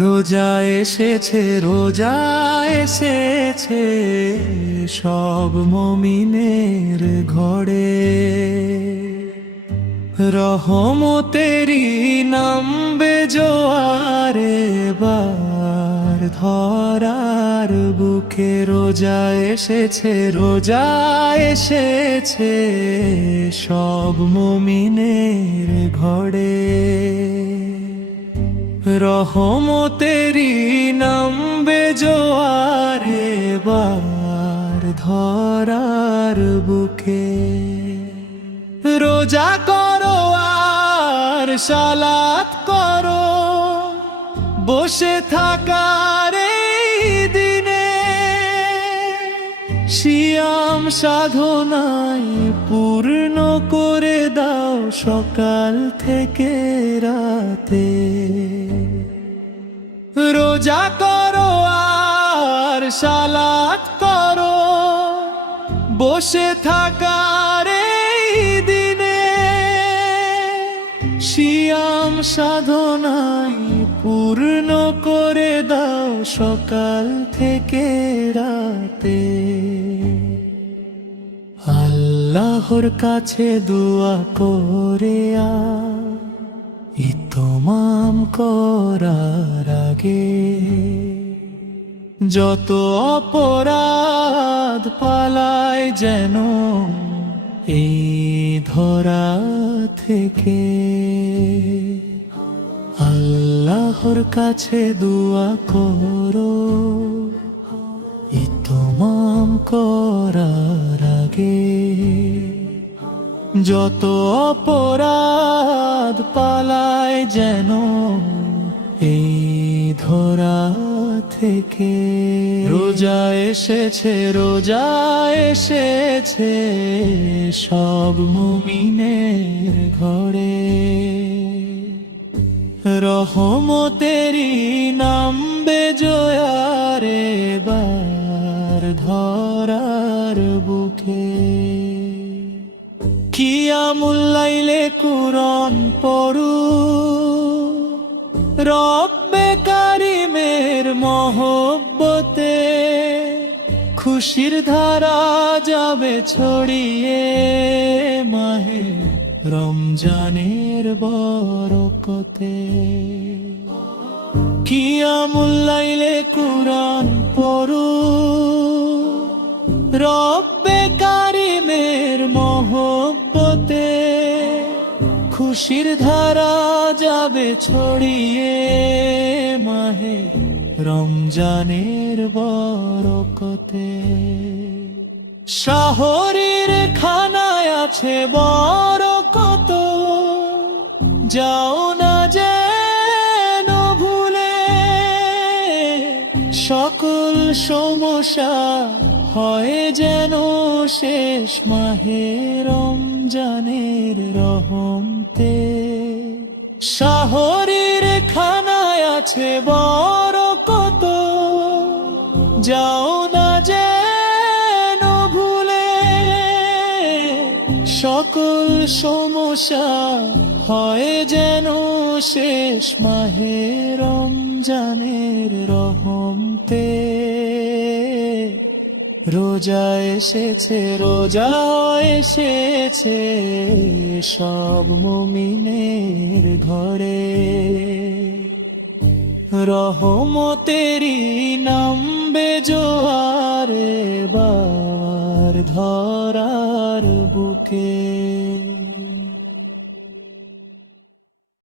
রোজা এসেছে, রোজা এসেছে, সব মুমিনের ঘরে। রহমতেরি নামবে জোয়ারে, বার ধরার বুকে। রোজা এসেছে, রোজা এসেছে, সব মুমিনের ঘরে। রহমতেরি নামবে জোয়ারে, বার ধরার বুকে। রোজা করো আর সালাত করো, বসে থাকার এই দিনে। সিয়াম সাধনায় পূর্ণ করে দাও সকাল থেকে রাতে। রোজা করো আর সালাত করো, বসে থাকার এই দিনে। সিয়াম সাধনায় পূর্ণ করে দাও সকাল থেকে রাতে। আল্লাহর কাছে দোয়া করে ইতমাম করার আগে, যত অপরাধ পালায় যেন এই ধরা থেকে। আল্লাহর কাছে দোয়া করো ইতমাম করার আগে, যত অপরাধ পালায় যেন এই ধরা থেকে। রোজা এসেছে, রোজা এসেছে, সব মুমিনের ঘরে। রহমতেরি নামবে জোয়ারে, বার ধরার বুকে। কিয়ামুল লাইলে কুরআন পড়ু, রব্বে কারিমের মহব্বতে। খুশির ধারা যাবে ছড়িয়ে মাহে রমজানের বরকতে। কিয়ামুল লাইলে কুরআন পড়ু, রব্বে কারিমের মহব্বতে। খুশির ধারা যাবে ছড়িয়ে মাহে রমজানের বরকতে। শহরের খানায় আছে বরকত, যাও না যেন ভুলে। সকল সমস্যা হয় যেন শেষ মাহে রমজানের রহমতে। শহরের খানায় আছে বরকত, যাও না যেন ভুলে। সকল সমস্যা হয় যেন শেষ মাহে রমজানের রহমতে। রোজা এসেছে, রোজা এসেছে, সব মুমিনের ঘরে। রহমতেরি নামবে জোয়ারে, বার ধরার বুকে।